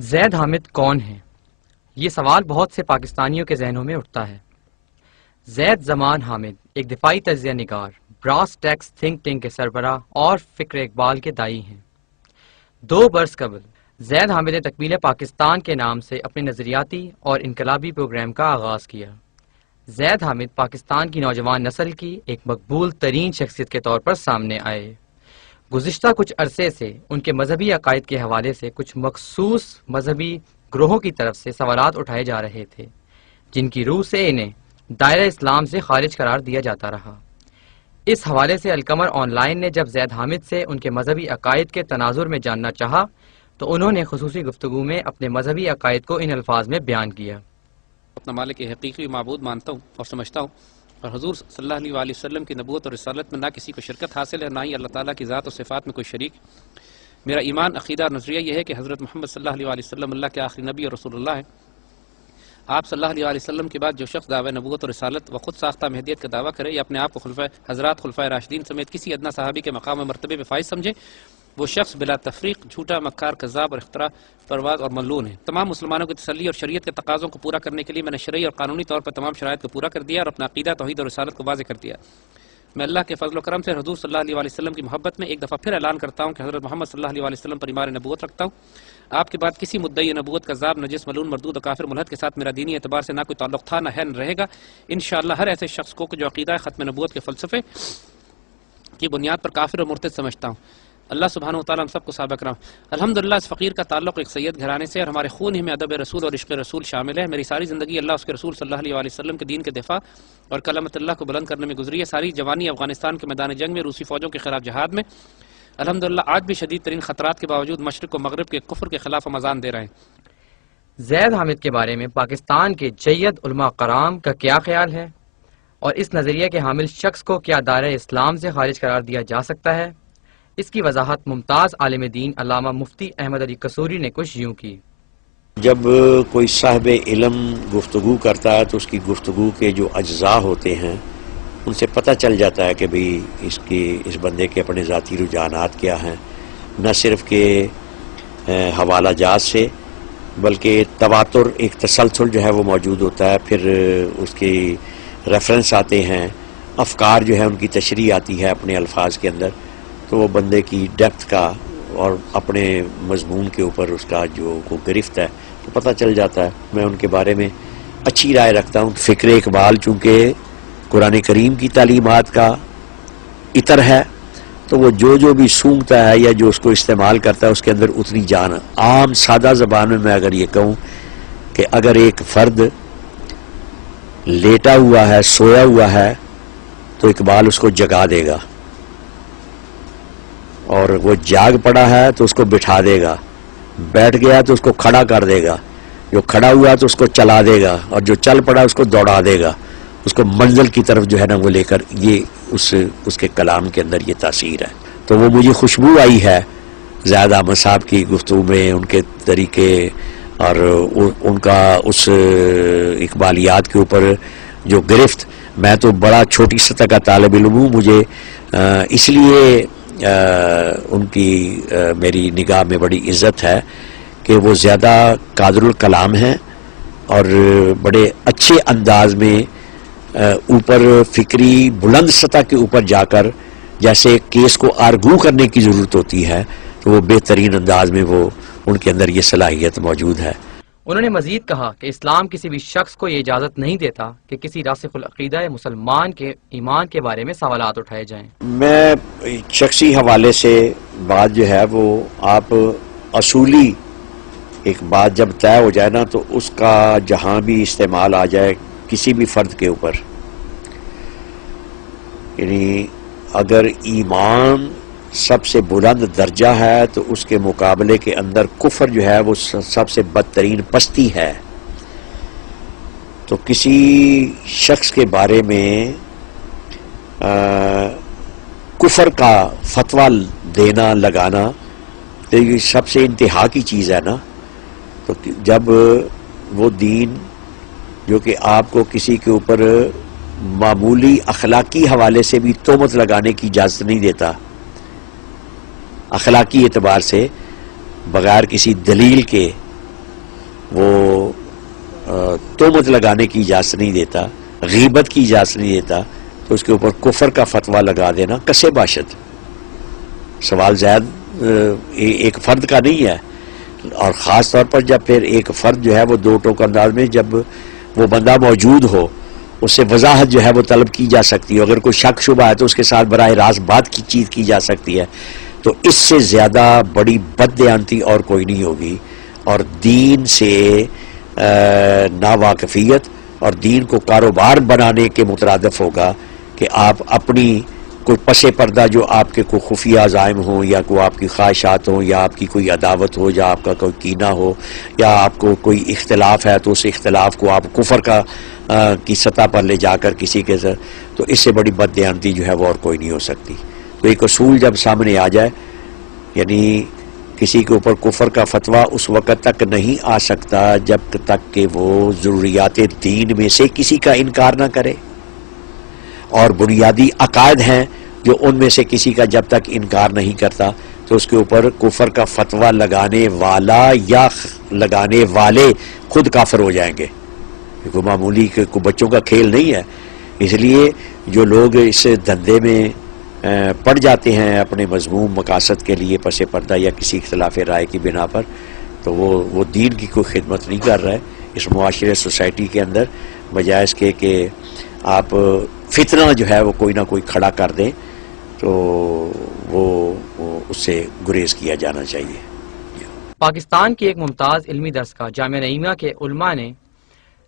زید حامد کون ہیں؟ یہ سوال بہت سے پاکستانیوں کے ذہنوں میں اٹھتا ہے۔ زید زمان حامد ایک دفاعی تجزیہ نگار، براس ٹیکس تھنک ٹینک کے سربراہ اور فکر اقبال کے داعی ہیں۔ 2 برس قبل زید حامد نے تکمیل پاکستان کے نام سے اپنے نظریاتی اور انقلابی پروگرام کا آغاز کیا۔ زید حامد پاکستان کی نوجوان نسل کی ایک مقبول ترین شخصیت کے طور پر سامنے آئے۔ گزشتہ کچھ عرصے سے ان کے مذہبی عقائد کے حوالے سے کچھ مخصوص مذہبی گروہوں کی طرف سے سوالات اٹھائے جا رہے تھے، جن کی روح سے انہیں دائرہ اسلام سے خارج قرار دیا جاتا رہا۔ اس حوالے سے القمر آن لائن نے جب زید حامد سے ان کے مذہبی عقائد کے تناظر میں جاننا چاہا تو انہوں نے خصوصی گفتگو میں اپنے مذہبی عقائد کو ان الفاظ میں بیان کیا۔ اپنا مالک حقیقی معبود مانتا ہوں اور سمجھتا ہوں، اور حضور صلی اللہ علیہ وآلہ وسلم کی نبوت اور رسالت میں نہ کسی کو شرکت حاصل ہے، نہ ہی اللہ تعالیٰ کی ذات و صفات میں کوئی شریک۔ میرا ایمان، عقیدہ اور نظریہ یہ ہے کہ حضرت محمد صلی اللہ علیہ وآلہ وسلم اللہ کے آخری نبی اور رسول اللہ ہے۔ آپ صلی اللہ علیہ وآلہ وسلم کے بعد جو شخص دعوی نبوت اور رسالت و خود ساختہ مہدیت کا دعویٰ کرے یا اپنے آپ کو حضرات خلفائے راشدین سمیت کسی ادنا صحابی کے مقام و مرتبے پہ فائز سمجھے، وہ شخص بلا تفریق جھوٹا، مکار، کذاب اور اختراع پرواز اور ملعون ہے۔ تمام مسلمانوں کی تسلی اور شریعت کے تقاضوں کو پورا کرنے کے لیے میں نے شرعی اور قانونی طور پر تمام شرائط کو پورا کر دیا اور اپنا عقیدہ، توحید اور رسالت کو واضح کر دیا۔ میں اللہ کے فضل و کرم سے حضور صلی اللہ علیہ وآلہ وسلم کی محبت میں ایک دفعہ پھر اعلان کرتا ہوں کہ حضرت محمد صلی اللہ علیہ وآلہ وسلم پر ایمان نبوت رکھتا ہوں۔ آپ کے بعد کسی مدعی نبوت، کذاب، نجس، ملعون، مردود اور کافر ملحد کے ساتھ میرا دینی اعتبار سے نہ کوئی تعلق تھا، نہ ہے، نہ رہے گا۔ انشاءاللہ ہر ایسے شخص کو جو عقیدہ ختم نبوت کے فلسفے کی بنیاد پر کافر اور مرتد سمجھتا ہوں۔ اللہ سبحانہ و تعالیٰ ہم سب کو ثابت کرام۔ الحمدللہ اس فقیر کا تعلق ایک سید گھرانے سے اور ہمارے خون ہی میں ادب رسول اور عشق رسول شامل ہے۔ میری ساری زندگی اللہ اس کے رسول صلی اللہ علیہ وآلہ وسلم کے دین کے دفاع اور کلمت اللہ کو بلند کرنے میں گزری ہے۔ ساری جوانی افغانستان کے میدان جنگ میں، روسی فوجوں کے خلاف جہاد میں۔ الحمدللہ آج بھی شدید ترین خطرات کے باوجود مشرق و مغرب کے کفر کے خلاف ہم اذان دے رہے ہیں۔ زید حامد کے بارے میں پاکستان کے جید علماء کرام کا کیا خیال ہے، اور اس نظریے کے حامل شخص کو کیا دائرہ اسلام سے خارج قرار دیا جا سکتا ہے؟ اس کی وضاحت ممتاز عالم دین علامہ مفتی احمد علی قصوری نے کچھ یوں کی۔ جب کوئی صاحب علم گفتگو کرتا ہے تو اس کی گفتگو کے جو اجزاء ہوتے ہیں ان سے پتہ چل جاتا ہے کہ بھئی اس بندے کے اپنے ذاتی رجحانات کیا ہیں، نہ صرف کہ حوالہ جات سے بلکہ تواتر، ایک تسلسل جو ہے وہ موجود ہوتا ہے، پھر اس کی ریفرنس آتے ہیں، افکار جو ہے ان کی تشریح آتی ہے اپنے الفاظ کے اندر، تو وہ بندے کی ڈیپتھ کا اور اپنے مضمون کے اوپر اس کا جو کو گرفت ہے تو پتہ چل جاتا ہے۔ میں ان کے بارے میں اچھی رائے رکھتا ہوں۔ فکر اقبال چونکہ قرآن کریم کی تعلیمات کا عطر ہے تو وہ جو بھی سونگتا ہے یا جو اس کو استعمال کرتا ہے اس کے اندر اتنی جان۔ عام سادہ زبان میں اگر یہ کہوں کہ اگر ایک فرد لیٹا ہوا ہے، سویا ہوا ہے، تو اقبال اس کو جگا دے گا، اور وہ جاگ پڑا ہے تو اس کو بٹھا دے گا، بیٹھ گیا تو اس کو کھڑا کر دے گا، جو کھڑا ہوا تو اس کو چلا دے گا، اور جو چل پڑا اس کو دوڑا دے گا، اس کو منزل کی طرف جو ہے نا وہ لے کر۔ یہ اس کے کلام کے اندر یہ تاثیر ہے۔ تو وہ مجھے خوشبو آئی ہے زید احمد صاحب کی گفتگو میں، ان کے طریقے اور ان کا اس اقبالیات کے اوپر جو گرفت۔ میں تو بڑا چھوٹی سطح کا طالب علم ہوں، مجھے اس لیے ان کی میری نگاہ میں بڑی عزت ہے کہ وہ زیادہ قادر الکلام ہیں اور بڑے اچھے انداز میں اوپر فکری بلند سطح کے اوپر جا کر جیسے کیس کو آرگو کرنے کی ضرورت ہوتی ہے تو وہ بہترین انداز میں وہ ان کے اندر یہ صلاحیت موجود ہے۔ انہوں نے مزید کہا کہ اسلام کسی بھی شخص کو یہ اجازت نہیں دیتا کہ کسی راسخ العقیدہ مسلمان کے ایمان کے بارے میں سوالات اٹھائے جائیں۔ میں شخصی حوالے سے بات جو ہے وہ آپ اصولی ایک بات جب طے ہو جائے نا تو اس کا جہاں بھی استعمال آ جائے کسی بھی فرد کے اوپر، یعنی اگر ایمان سب سے بلند درجہ ہے تو اس کے مقابلے کے اندر کفر جو ہے وہ سب سے بدترین پستی ہے، تو کسی شخص کے بارے میں کفر کا فتویٰ دینا، لگانا تو یہ سب سے انتہا کی چیز ہے نا۔ تو جب وہ دین جو کہ آپ کو کسی کے اوپر معمولی اخلاقی حوالے سے بھی تہمت لگانے کی اجازت نہیں دیتا، اخلاقی اعتبار سے بغیر کسی دلیل کے وہ تہمت لگانے کی اجازت نہیں دیتا، غیبت کی اجازت نہیں دیتا، تو اس کے اوپر کفر کا فتویٰ لگا دینا کسے باشد. سوال زید ایک فرد کا نہیں ہے، اور خاص طور پر جب پھر ایک فرد جو ہے وہ دو ٹوک انداز میں جب وہ بندہ موجود ہو، اس سے وضاحت جو ہے وہ طلب کی جا سکتی ہے. اگر کوئی شک شبہ ہے تو اس کے ساتھ براہ راست بات کی چیز کی جا سکتی ہے. تو اس سے زیادہ بڑی بددیانتی اور کوئی نہیں ہوگی، اور دین سے ناواقفیت اور دین کو کاروبار بنانے کے مترادف ہوگا کہ آپ اپنی کوئی پس پردہ جو آپ کے کوئی خفیہ عزائم ہوں، یا کوئی آپ کی خواہشات ہوں، یا آپ کی کوئی عداوت ہو، یا آپ کا کوئی کینہ ہو، یا آپ کو کوئی اختلاف ہے، تو اس اختلاف کو آپ کفر کی سطح پر لے جا کر کسی کے ساتھ، تو اس سے بڑی بددیانتی جو ہے وہ اور کوئی نہیں ہو سکتی. تو ایک اصول جب سامنے آ جائے، یعنی کسی کے اوپر کفر کا فتویٰ اس وقت تک نہیں آ سکتا جب تک کہ وہ ضروریات دین میں سے کسی کا انکار نہ کرے، اور بنیادی عقائد ہیں جو ان میں سے کسی کا جب تک انکار نہیں کرتا تو اس کے اوپر کفر کا فتویٰ لگانے والا یا لگانے والے خود کافر ہو جائیں گے. کوئی معمولی کوئی بچوں کا کھیل نہیں ہے. اس لیے جو لوگ اس دھندے میں پڑ جاتے ہیں اپنے مذموم مقاصد کے لیے پس پردہ یا کسی اختلاف رائے کی بنا پر، تو وہ دین کی کوئی خدمت نہیں کر رہا ہے اس معاشرے سوسائٹی کے اندر، بجائے اس کے کہ آپ فتنہ جو ہے وہ کوئی نہ کوئی کھڑا کر دیں، تو وہ اس سے گریز کیا جانا چاہیے. پاکستان کی ایک ممتاز علمی دستگاہ جامعہ نعیمہ کے علماء نے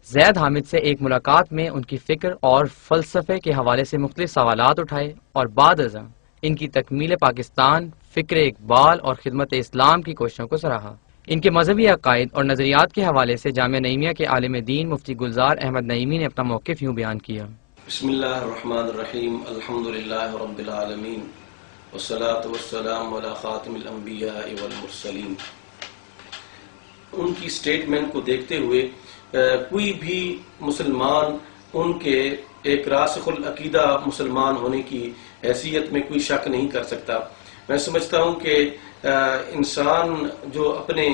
زید حامد سے ایک ملاقات میں ان کی فکر اور فلسفے کے حوالے سے مختلف سوالات اٹھائے، اور بعد ازاں ان کی تکمیل پاکستان، فکر اقبال اور خدمت اسلام کی کوششوں کو سراہا. ان کے مذہبی عقائد اور نظریات کے حوالے سے جامعہ نعیمیہ کے عالم دین مفتی گلزار احمد نعیمی نے اپنا موقف یوں بیان کیا. بسم اللہ الرحمن الرحیم، الحمدللہ رب العالمین، والصلاة والسلام علی خاتم الانبیاء والمرسلین. ان کی سٹیٹمنٹ کو دیکھتے ہوئے کوئی بھی مسلمان ان کے ایک راسخ العقیدہ مسلمان ہونے کی حیثیت میں کوئی شک نہیں کر سکتا. میں سمجھتا ہوں کہ انسان جو اپنے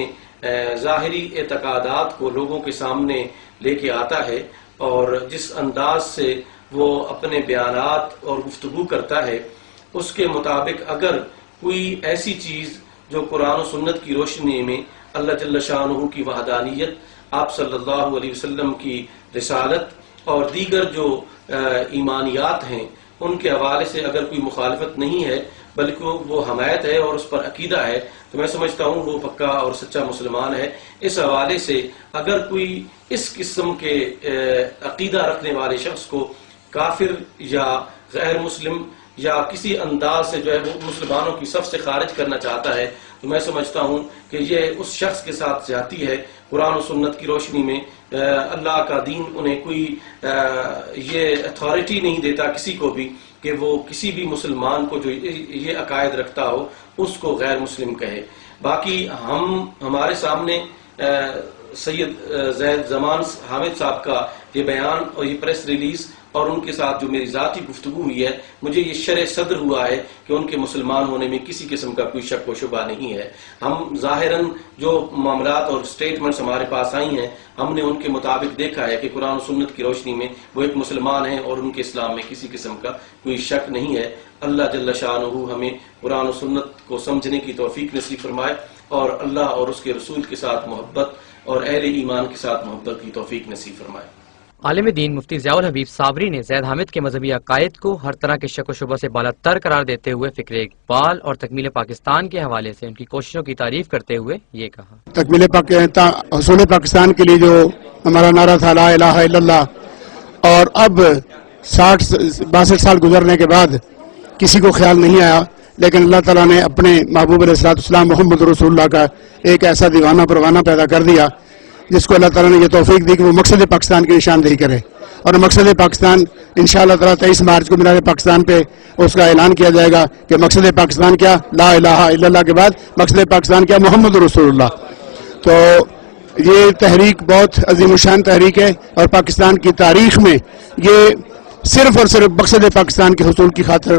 ظاہری اعتقادات کو لوگوں کے سامنے لے کے آتا ہے اور جس انداز سے وہ اپنے بیانات اور گفتگو کرتا ہے، اس کے مطابق اگر کوئی ایسی چیز جو قرآن و سنت کی روشنی میں اللہ جل شانہ کی وحدانیت، آپ صلی اللہ علیہ وسلم کی رسالت اور دیگر جو ایمانیات ہیں ان کے حوالے سے اگر کوئی مخالفت نہیں ہے بلکہ وہ حمایت ہے اور اس پر عقیدہ ہے، تو میں سمجھتا ہوں وہ پکا اور سچا مسلمان ہے. اس حوالے سے اگر کوئی اس قسم کے عقیدہ رکھنے والے شخص کو کافر یا غیر مسلم یا کسی انداز سے جو ہے وہ مسلمانوں کی صف سے خارج کرنا چاہتا ہے، تو میں سمجھتا ہوں کہ یہ اس شخص کے ساتھ زیادتی ہے. قرآن و سنت کی روشنی میں اللہ کا دین انہیں کوئی یہ اتھارٹی نہیں دیتا کسی کو بھی کہ وہ کسی بھی مسلمان کو جو یہ عقائد رکھتا ہو اس کو غیر مسلم کہے. باقی ہمارے سامنے سید زید زمان حامد صاحب کا یہ بیان اور یہ پریس ریلیز اور ان کے ساتھ جو میری ذاتی گفتگو ہوئی ہے، مجھے یہ شرح صدر ہوا ہے کہ ان کے مسلمان ہونے میں کسی قسم کا کوئی شک و شبہ نہیں ہے. ہم ظاہراً جو معاملات اور سٹیٹمنٹس ہمارے پاس آئی ہیں، ہم نے ان کے مطابق دیکھا ہے کہ قرآن و سنت کی روشنی میں وہ ایک مسلمان ہیں اور ان کے اسلام میں کسی قسم کا کوئی شک نہیں ہے. اللہ جل شانہ ہمیں قرآن و سنت کو سمجھنے کی توفیق نصیب فرمائے، اور اللہ اور اس کے رسول کے ساتھ محبت اور اہل ایمان کے ساتھ محبت کی توفیق نصیب فرمائے. عالم دین مفتی ضیاء الحبیب صابری نے زید حامد کے مذہبی عقائد کو ہر طرح کے شک و شبہ سے بالاتر قرار دیتے ہوئے فکر اقبال اور تکمیل پاکستان کے حوالے سے ان کی کوششوں کی تعریف کرتے ہوئے یہ کہا. تکمیل حصول پاکستان کے لیے جو ہمارا نعرہ تھا لا الہ الا اللہ، اور اب 62 سال گزرنے کے بعد کسی کو خیال نہیں آیا، لیکن اللہ تعالیٰ نے اپنے محبوب علیہ السلام محمد رسول اللہ کا ایک ایسا دیوانہ پروانہ پیدا کر دیا جس کو اللہ تعالیٰ نے یہ توفیق دی کہ وہ مقصد پاکستان کی نشاندہی کرے. اور مقصد پاکستان انشاءاللہ تعالیٰ 23 مارچ کو مینار پاکستان پہ اس کا اعلان کیا جائے گا کہ مقصد پاکستان کیا، لا الہ الا اللہ کے بعد مقصد پاکستان کیا، محمد رسول اللہ. تو یہ تحریک بہت عظیم الشان تحریک ہے، اور پاکستان کی تاریخ میں یہ صرف اور صرف مقصد پاکستان کے حصول کی خاطر